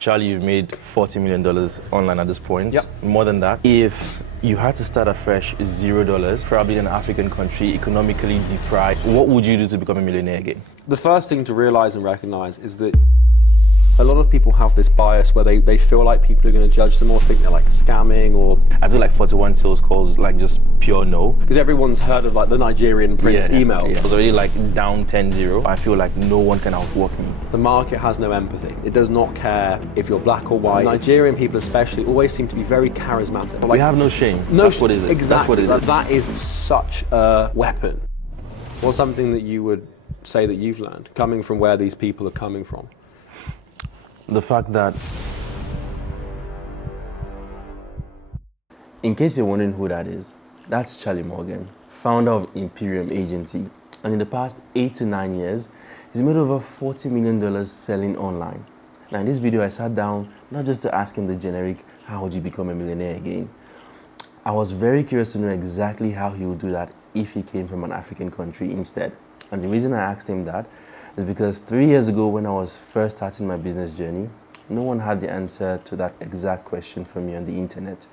Charlie, you've made $40 million online at this point. Yep. More than that. If you had to start afresh, $0, probably in an African country, economically deprived, what would you do to become a millionaire again? The first thing to realize and recognize is that a lot of people have this bias where they feel like people are going to judge them or think they're like scamming or... I do like 41 sales calls, like just pure no. Because everyone's heard of like the Nigerian prince email. Yeah. It was already like down 10-0. I feel like no one can outwork me. The market has no empathy. It does not care if you're black or white. Nigerian people especially always seem to be very charismatic. Like, we have no shame. That's what it is. Exactly. That's what it is. That is such a weapon. What's something that you would say that you've learned, coming from where these people are coming from? The fact that, in case you're wondering who that is, that's Charlie Morgan, founder of Imperium Agency. And in the past 8 to 9 years, he's made over $40 million selling online. Now in this video, I sat down, not just to ask him the generic, how would you become a millionaire again? I was very curious to know exactly how he would do that if he came from an African country instead. And the reason I asked him that is because 3 years ago when I was first starting my business journey, no one had the answer to that exact question for me on the internet.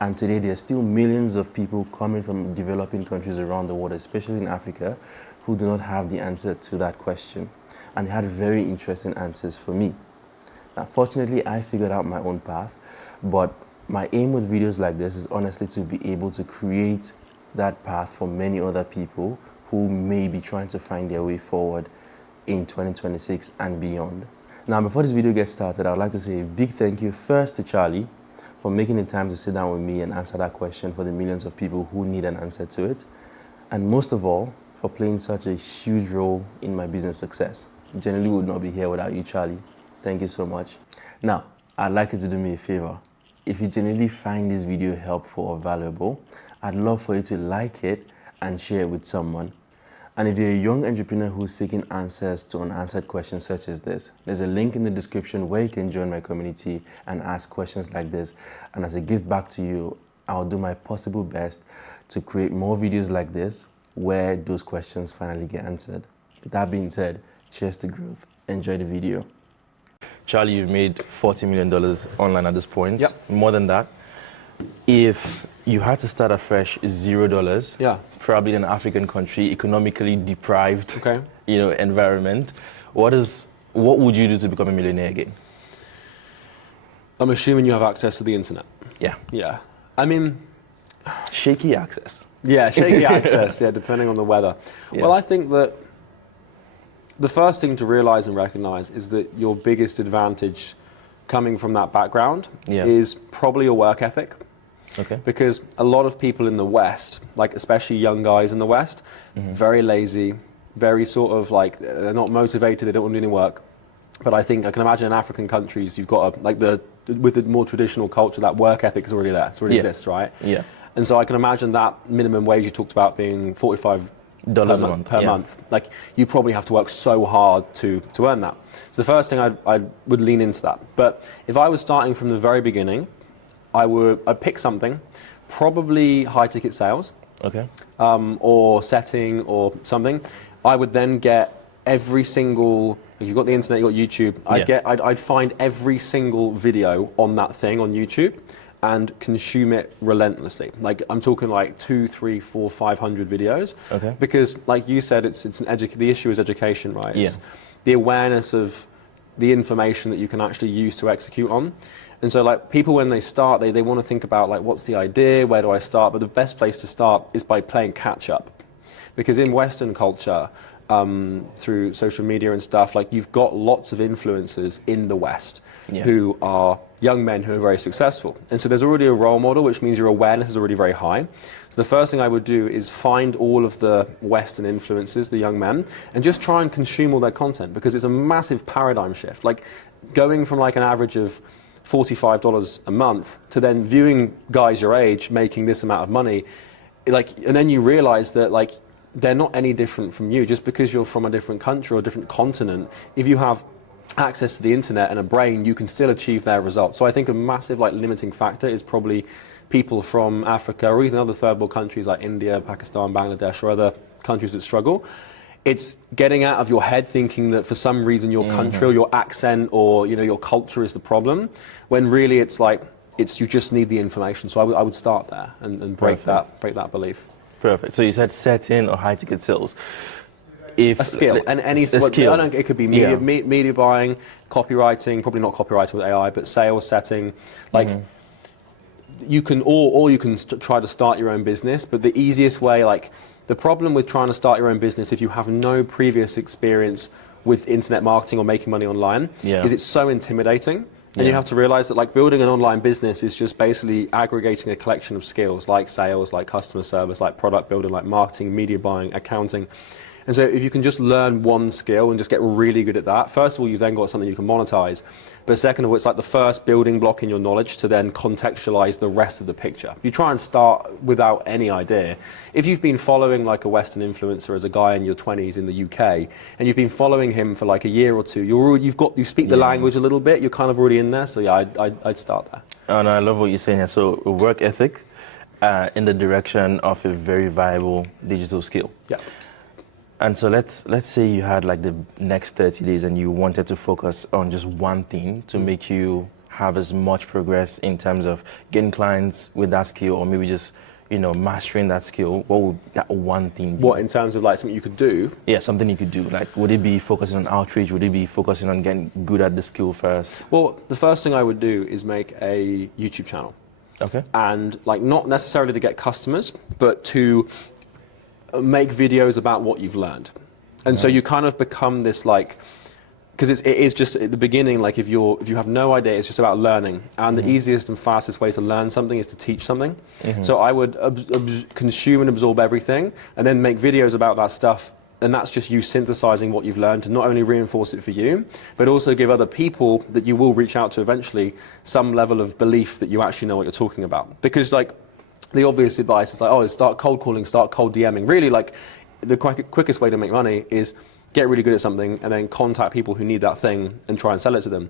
And today there are still millions of people coming from developing countries around the world, especially in Africa, who do not have the answer to that question. And they had very interesting answers for me. Now, fortunately, I figured out my own path, but my aim with videos like this is honestly to be able to create that path for many other people who may be trying to find their way forward in 2026 and beyond. Now, before this video gets started, I would like to say a big thank you first to Charlie for making the time to sit down with me and answer that question for the millions of people who need an answer to it. And most of all, for playing such a huge role in my business success. Generally would not be here without you, Charlie. Thank you so much. Now, I'd like you to do me a favor. If you genuinely find this video helpful or valuable, I'd love for you to like it and share it with someone. And if you're a young entrepreneur who's seeking answers to unanswered questions such as this, there's a link in the description where you can join my community and ask questions like this. And as a gift back to you, I'll do my possible best to create more videos like this where those questions finally get answered. With that being said, cheers to growth. Enjoy the video. Charlie, you've made $40 million online at this point. Yep. More than that. If you had to start afresh, $0, probably in an African country, economically deprived, environment, what would you do to become a millionaire again? I'm assuming you have access to the internet. Yeah. Yeah. I mean, shaky access. Yeah, shaky access, depending on the weather. Yeah. Well, I think that the first thing to realize and recognize is that your biggest advantage coming from that background is probably your work ethic. Okay. Because a lot of people in the West, like especially young guys in the West, very lazy, very sort of like, they're not motivated, they don't want to do any work. But I think I can imagine in African countries, you've got with the more traditional culture, that work ethic is already there. It already exists, right? Yeah. And so I can imagine that minimum wage you talked about being $45 per month. Like, you probably have to work so hard to earn that. So the first thing I would lean into that. But if I was starting from the very beginning, I'd pick something, probably high ticket sales, or setting or something. I would then get every single, if you've got the internet, you've got YouTube, I'd find every single video on that thing on YouTube and consume it relentlessly. Like, I'm talking like 200, 300, 400, 500 videos. Okay. Because like you said, the issue is education, right? It's the awareness of the information that you can actually use to execute on. And so like people, when they start, they want to think about like, what's the idea? Where do I start? But the best place to start is by playing catch up. Because in Western culture, through social media and stuff, like, you've got lots of influencers in the West who are young men who are very successful. And so there's already a role model, which means your awareness is already very high. So the first thing I would do is find all of the Western influencers, the young men, and just try and consume all their content, because it's a massive paradigm shift. Like, going from like an average of $45 a month to then viewing guys your age making this amount of money, like, and then you realize that like, they're not any different from you. Just because you're from a different country or a different continent, if you have access to the internet and a brain, you can still achieve their results. So I think a massive like limiting factor is probably people from Africa or even other third world countries like India, Pakistan, Bangladesh, or other countries that struggle, it's getting out of your head thinking that for some reason your country or your accent or your culture is the problem, when really it's like you just need the information. So I would start there and break that belief. Perfect. So you said set-in or high-ticket sales. If a skill, and any skill. It could be media buying, copywriting, probably not copywriting with AI, but sales setting. Like you can, or you can try to start your own business. But the easiest way, like the problem with trying to start your own business, if you have no previous experience with internet marketing or making money online, is it's so intimidating. And you have to realize that like building an online business is just basically aggregating a collection of skills like sales, like customer service, like product building, like marketing, media buying, accounting. And so if you can just learn one skill and just get really good at that, first of all, you've then got something you can monetize. But second of all, it's like the first building block in your knowledge to then contextualize the rest of the picture. You try and start without any idea. If you've been following like a Western influencer as a guy in your 20s in the UK, and you've been following him for like a year or two, you speak the language a little bit, you're kind of already in there. So yeah, I'd start there. Oh, no, I love what you're saying here. So work ethic in the direction of a very viable digital skill. Yeah. And so let's say you had like the next 30 days and you wanted to focus on just one thing to make you have as much progress in terms of getting clients with that skill, or maybe just, mastering that skill. What would that one thing be? What, in terms of like something you could do? Yeah, something you could do. Like, would it be focusing on outreach? Would it be focusing on getting good at the skill first? Well, the first thing I would do is make a YouTube channel. Okay. And like not necessarily to get customers, but to make videos about what you've learned. And so you kind of become this like, because it is just at the beginning, like if you have no idea, it's just about learning. And the easiest and fastest way to learn something is to teach something. So I would consume and absorb everything and then make videos about that stuff. And that's just you synthesizing what you've learned to not only reinforce it for you, but also give other people that you will reach out to eventually some level of belief that you actually know what you're talking about. Because like, the obvious advice is like, start cold calling, start cold DMing. Really, like, the quickest way to make money is get really good at something and then contact people who need that thing and try and sell it to them.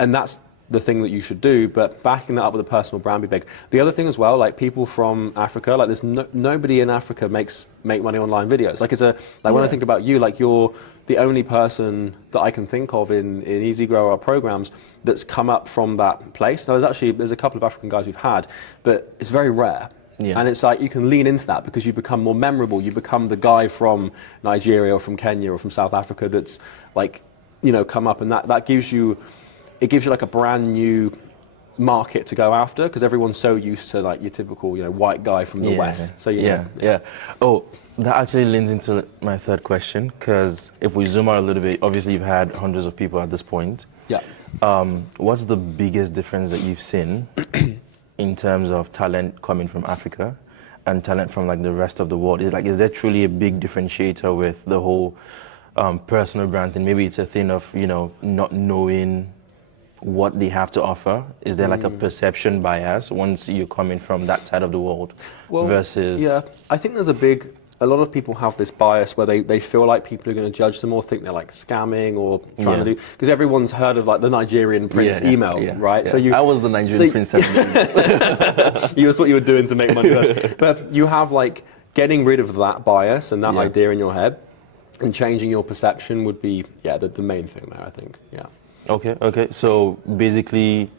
And that's the thing that you should do, but backing that up with a personal brand be big. The other thing as well, like people from Africa, like there's nobody in Africa make money online videos. Like when I think about you, like you're the only person that I can think of in Easy Grow, our programs, that's come up from that place. Now there's a couple of African guys we've had, but it's very rare. Yeah. And it's like you can lean into that because you become more memorable. You become the guy from Nigeria or from Kenya or from South Africa that's like, come up, and that gives you like a brand new market to go after because everyone's so used to like your typical, white guy from the West. So yeah. Oh, that actually leans into my third question, because if we zoom out a little bit, obviously you've had hundreds of people at this point. Yeah. What's the biggest difference that you've seen in terms of talent coming from Africa and talent from like the rest of the world? Is there truly a big differentiator with the whole personal brand thing? Maybe it's a thing of, not knowing what they have to offer. Is there like a perception bias once you're coming from that side of the world versus... Yeah, I think there's a lot of people have this bias where they feel like people are going to judge them or think they're like scamming or trying to do, because everyone's heard of like the Nigerian prince email, right? Yeah. So I was the Nigerian prince. That's what you were doing to make money. But you have like getting rid of that bias and that idea in your head and changing your perception would be, the main thing there, I think. Yeah. Okay. So basically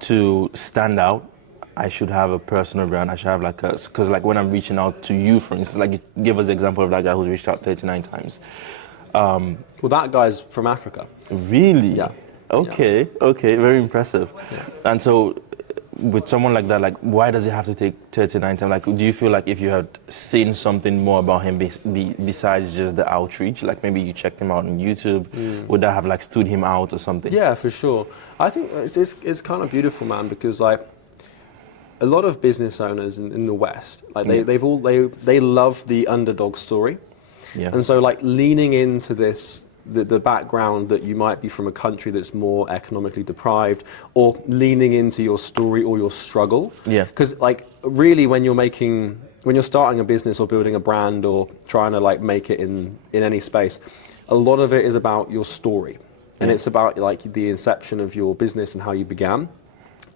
to stand out, I should have a personal brand. I should have because when I'm reaching out to you, for instance, like give us the example of that guy who's reached out 39 times. Well, that guy's from Africa. Really? Yeah. Okay, very impressive. Yeah. And so with someone like that, like why does it have to take 39 times? Like, do you feel like if you had seen something more about him besides just the outreach, like maybe you checked him out on YouTube, would that have like stood him out or something? Yeah, for sure. I think it's kind of beautiful, man, because like, a lot of business owners in the West, like they love the underdog story, and so like leaning into this, the background that you might be from a country that's more economically deprived, or leaning into your story or your struggle, because like really when you're starting a business or building a brand or trying to like make it in any space, a lot of it is about your story, and it's about like the inception of your business and how you began.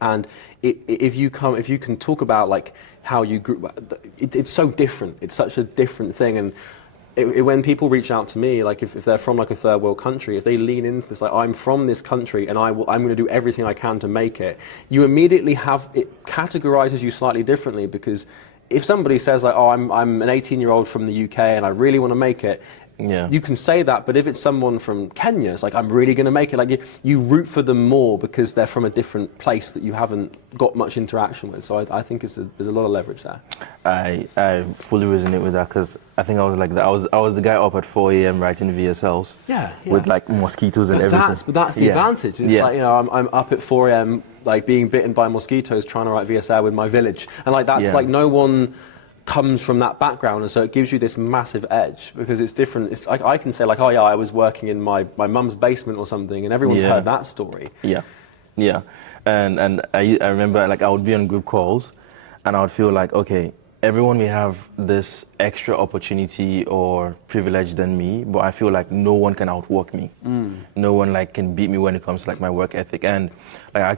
And if you can talk about like how you grew, it's so different. It's such a different thing. And when people reach out to me, like if they're from like a third world country, if they lean into this, like I'm from this country and I'm going to do everything I can to make it, you immediately have, it categorizes you slightly differently, because if somebody says like, oh, I'm an 18-year-old from the UK and I really want to make it, Yeah. you can say that, but if it's someone from Kenya, it's like, I'm really going to make it. Like you root for them more because they're from a different place that you haven't got much interaction with. So I think there's a lot of leverage there. I fully resonate with that, because I think I was like that. I was the guy up at 4 a.m. writing VSLs. Yeah. With like mosquitoes and everything. But that's the advantage. It's like, I'm up at 4 a.m. like being bitten by mosquitoes trying to write VSL with my village, and like that's like no one comes from that background, and so it gives you this massive edge because it's different. It's like I can say like, oh yeah, I was working in my mum's basement or something, and everyone's heard that story. Yeah, and I remember like I would be on group calls, and I would feel like, okay, everyone may have this extra opportunity or privilege than me, but I feel like no one can outwork me. No one like can beat me when it comes to like my work ethic. And like I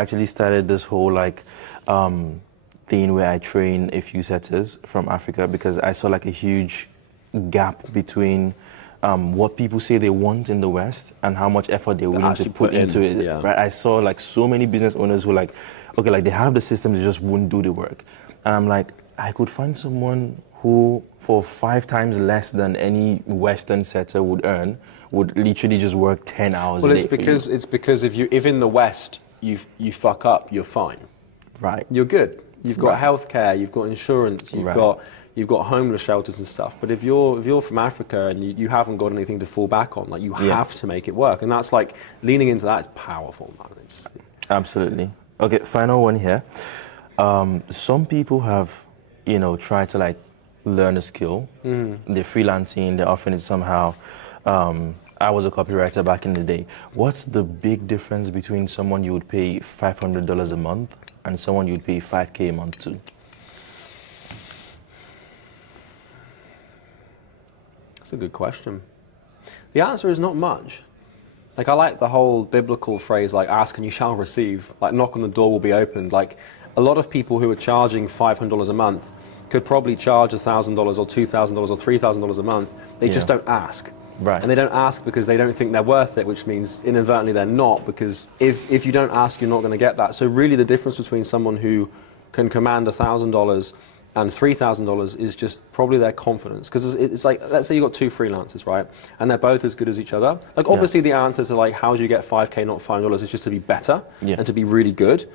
actually started this whole like thing where I train a few setters from Africa, because I saw like a huge gap between what people say they want in the West and how much effort they're willing to put into it. Yeah. Right? I saw like so many business owners who like, okay, like they have the systems, they just wouldn't do the work. And I'm like, I could find someone who for 5 times less than any Western setter would earn, would literally just work 10 hours a day. Well, it's because if in the West you fuck up, you're fine. Right. You're good. You've got healthcare, you've got insurance, you've got homeless shelters and stuff. But if you're from Africa and you haven't got anything to fall back on, like you have to make it work. And that's like leaning into that is powerful, man. Absolutely. Okay, final one here. Some people have, tried to like learn a skill. They're freelancing, they're offering it somehow. I was a copywriter back in the day. What's the big difference between someone you would pay $500 a month and someone you'd pay $5K a month to? That's a good question. The answer is not much. Like I like the whole biblical phrase, like ask and you shall receive, like knock on the door will be opened. Like a lot of people who are charging $500 a month could probably charge $1,000 or $2,000 or $3,000 a month. They just don't ask. Right. And they don't ask because they don't think they're worth it, which means inadvertently they're not, because if you don't ask, you're not going to get that. So really the difference between someone who can command $1,000 and $3,000 is just probably their confidence. Because it's like, let's say you've got 2 freelancers, right? And they're both as good as each other. Like obviously the answer to like, how do you get 5K, not $5, is just to be better and to be really good.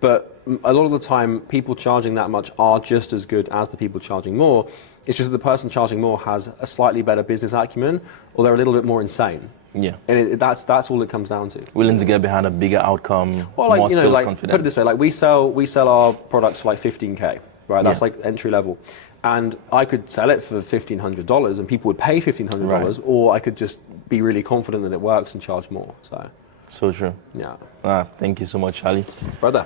But a lot of the time, people charging that much are just as good as the people charging more. It's just that the person charging more has a slightly better business acumen, or they're a little bit more insane. Yeah. And that's all it comes down to. Willing to get behind a bigger outcome, well, like, more sales like, confidence. Put it this way, like we sell our products for like 15K, right? That's like entry level. And I could sell it for $1,500 and people would pay $1,500, or I could just be really confident that it works and charge more. So true. Yeah. Thank you so much, Charlie. Brother.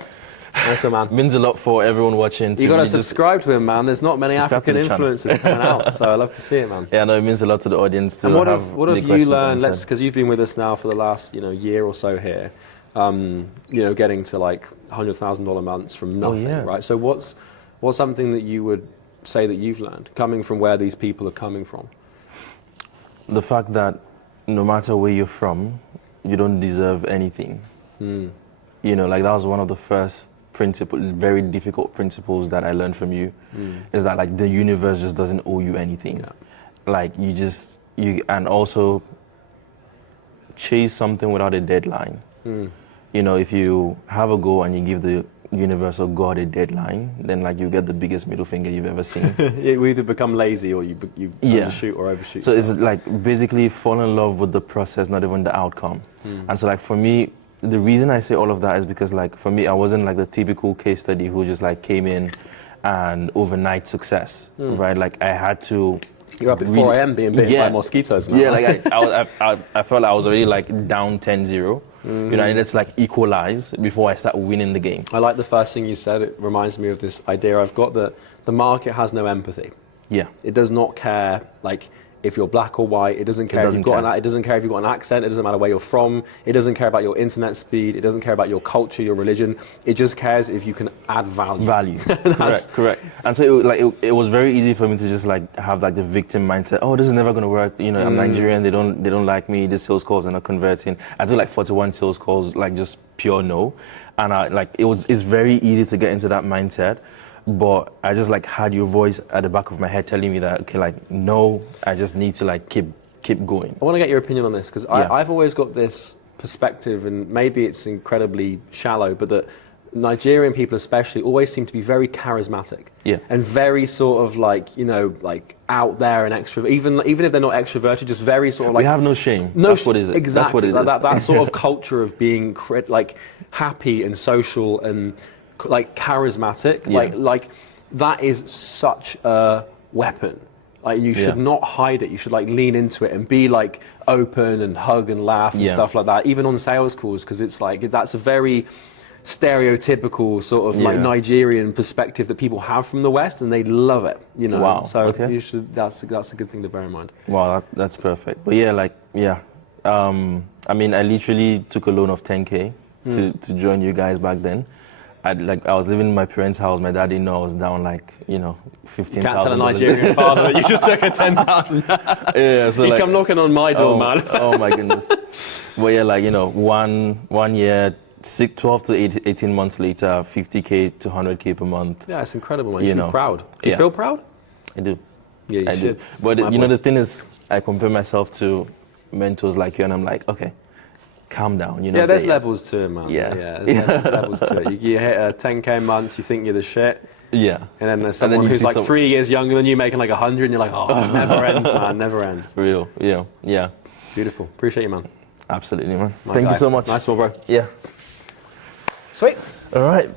Nice one, man. Means a lot for everyone watching. You got to subscribe to him, man. There's not many African influencers coming out, so I love to see it, man. Yeah, no, it means a lot to the audience to and what have what have you learned? Because you've been with us now for the last year or so here. Getting to like $100,000 months from nothing, right? So what's something that you would say that you've learned coming from where these people are coming from? The fact that no matter where you're from, you don't deserve anything. Like that was one of the first very difficult principles that I learned from you, is that like the universe just doesn't owe you anything. Like and also chase something without a deadline. If you have a goal and you give the universe or God a deadline, then like you get the biggest middle finger you've ever seen. You either become lazy or you undershoot or overshoot. So it's like basically fall in love with the process, not even the outcome. And so like for me, the reason I say all of that is because like for me, I wasn't like the typical case study who just like came in and overnight success, right? Like I had to. You're up at 4 a.m. being bitten by mosquitoes, man. Yeah, like I felt like I was already like down 10-0. I needed to like equalize before I start winning the game. I like the first thing you said. It reminds me of this idea I've got that the market has no empathy. Yeah. It does not care. Like if you're black or white. It doesn't care if doesn't you've got care. it doesn't care if you've got an accent. It doesn't matter where you're from. It doesn't care about your internet speed. It doesn't care about your culture, your religion. It just cares if you can add value. Value. Correct. And so it was very easy for me to just like have like the victim mindset. Oh, this is never going to work. You know, I'm Nigerian. They don't like me. The sales calls are not converting. I do like 41 sales calls, like just pure no. And it's very easy to get into that mindset. But I just like had your voice at the back of my head telling me that, okay, like, no, I just need to like keep going. I want to get your opinion on this because I've always got this perspective, and maybe it's incredibly shallow, but that Nigerian people especially always seem to be very charismatic. Yeah. And very sort of like, you know, like out there and extrovert, even if they're not extroverted, just very sort of like... We have no shame. That's what it is. Exactly. That's what it is. That sort of culture of being like happy and social and like charismatic, like that is such a weapon. Like you should not hide it. You should like lean into it and be like open and hug and laugh and stuff like that, even on sales calls, because it's like that's a very stereotypical sort of like Nigerian perspective that people have from the West, and they love it, you know. Wow. So you should. That's a good thing to bear in mind. Wow, that's perfect. But I mean, I literally took a loan of 10K to join you guys back then. I was living in my parents' house. My dad didn't know I was down like, you know, 15,000. Can't tell a Nigerian father that you just took a 10,000. Yeah, so you come knocking on my door, man. Oh my goodness. But yeah, like, you know, one year, 12 to 18 months later, 50K to 100K per month. Yeah, it's incredible, man. You should be proud. Do you feel proud? I do. Yeah, you should. Do. But you know, the thing is, I compare myself to mentors like you, and I'm like, okay, calm down. You know. Yeah, there's levels to it, man. Yeah. There's levels to it. You hit a 10K a month, you think you're the shit. Yeah. And then there's someone who's like 3 years younger than you making like 100, and you're like, oh, it never ends, man, never ends. Real. Yeah. Beautiful. Appreciate you, man. Absolutely, man. Thank you so much. Nice one, bro. Yeah. Sweet. All right.